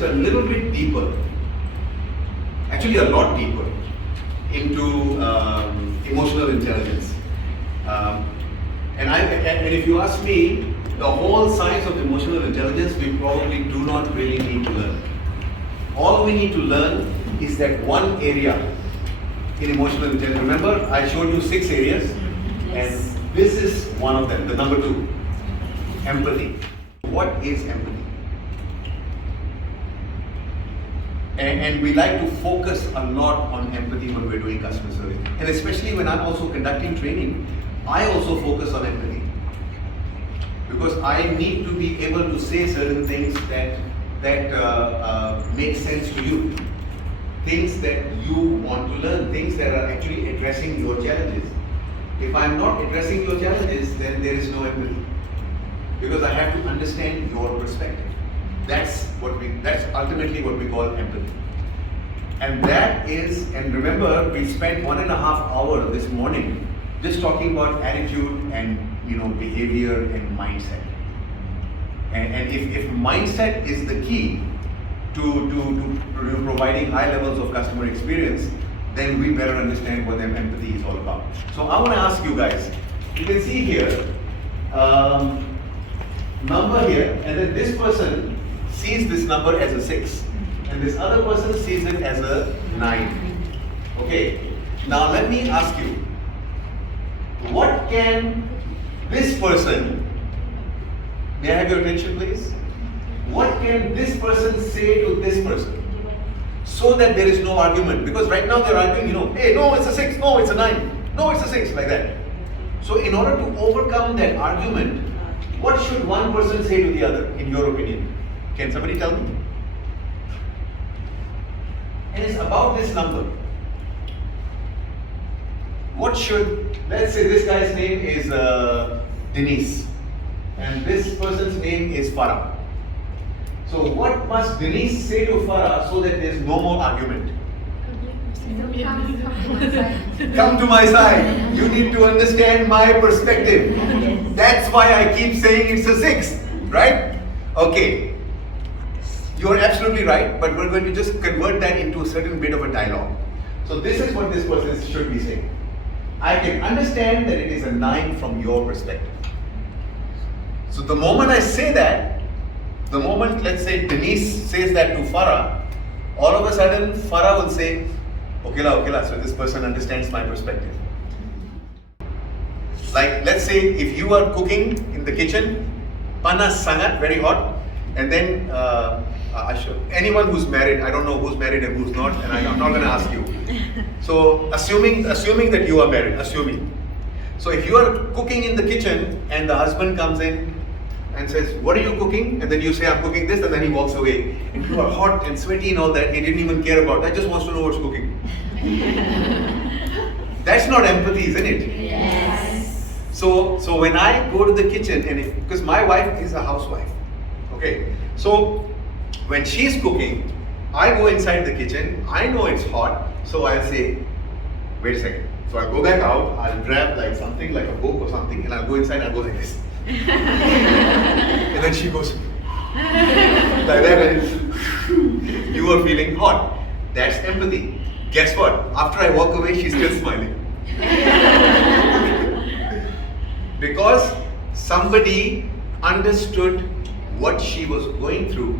just a little bit deeper, actually a lot deeper, into emotional intelligence. And if you ask me, the whole science of emotional intelligence we probably do not really need to learn. All we need to learn is that one area in emotional intelligence. Remember, I showed you 6 areas, and this is one of them, the number 2, empathy. What is empathy? And we like to focus a lot on empathy when we're doing customer service. And especially when I'm also conducting training, I also focus on empathy. Because I need to be able to say certain things that make sense to you. Things that you want to learn, things that are actually addressing your challenges. If I'm not addressing your challenges, then there is no empathy. Because I have to understand your perspective. That's ultimately what we call empathy. And remember, we spent 1.5 hours this morning just talking about attitude and behavior and mindset. And if mindset is the key to providing high levels of customer experience, then we better understand what empathy is all about. So I want to ask you guys, you can see here, number here, and then this person sees this number as a 6, and this other person sees it as a 9. Okay, now let me ask you, what can this person, may I have your attention please? What can this person say to this person so that there is no argument? Because right now they're arguing, hey, no, it's a 6, no, it's a 9, no, it's a 6, like that. So in order to overcome that argument, what should one person say to the other, in your opinion? Can somebody tell me? And it's about this number. Let's say this guy's name is Denise, and this person's name is Farah. So what must Denise say to Farah so that there's no more argument? Come to my side. You need to understand my perspective. That's why I keep saying it's a 6, right? Okay. You're absolutely right, but we're going to just convert that into a certain bit of a dialogue. So this is what this person should be saying. I can understand that it is a 9 from your perspective. So the moment I say that, the moment, let's say, Denise says that to Farah, all of a sudden Farah will say, okay la, so this person understands my perspective. Like, let's say if you are cooking in the kitchen, panas sangat, very hot, and then anyone who's married, I don't know who's married and who's not, and I'm not going to ask you. So assuming that you are married, So if you are cooking in the kitchen and the husband comes in and says, what are you cooking? And then you say, I'm cooking this, and then he walks away. And you are hot and sweaty and all that, he didn't even care about that, just wants to know what's cooking. That's not empathy, isn't it? Yes. So when I go to the kitchen, because my wife is a housewife, okay, so when she's cooking, I go inside the kitchen, I know it's hot, so I'll say, wait a second. So I'll go back out, I'll grab like something, like a book or something, and I'll go inside, I'll go like this. And then she goes, like that, and you are feeling hot. That's empathy. Guess what? After I walk away, she's still smiling. Because somebody understood what she was going through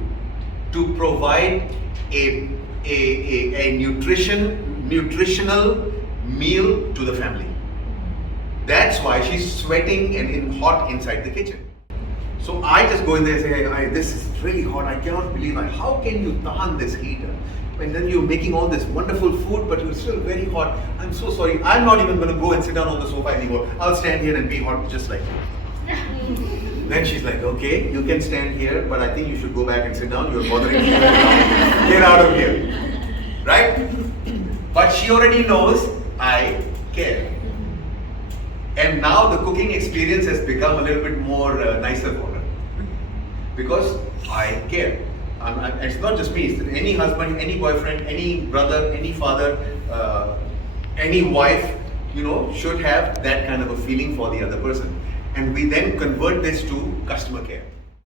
to provide a nutritional meal to the family. That's why she's sweating and hot inside the kitchen. So I just go in there and say, this is really hot, I cannot believe it. How can you tahan this heat? And then you're making all this wonderful food, but you're still very hot. I'm so sorry. I'm not even going to go and sit down on the sofa anymore. I'll stand here and be hot just like you. Then she's like, okay, you can stand here, but I think you should go back and sit down. You're bothering me right now. Get out of here. Right? But she already knows I care. And now the cooking experience has become a little bit more nicer for her. Because I care. It's not just me, it's any husband, any boyfriend, any brother, any father, any wife, should have that kind of a feeling for the other person. And we then convert this to customer care.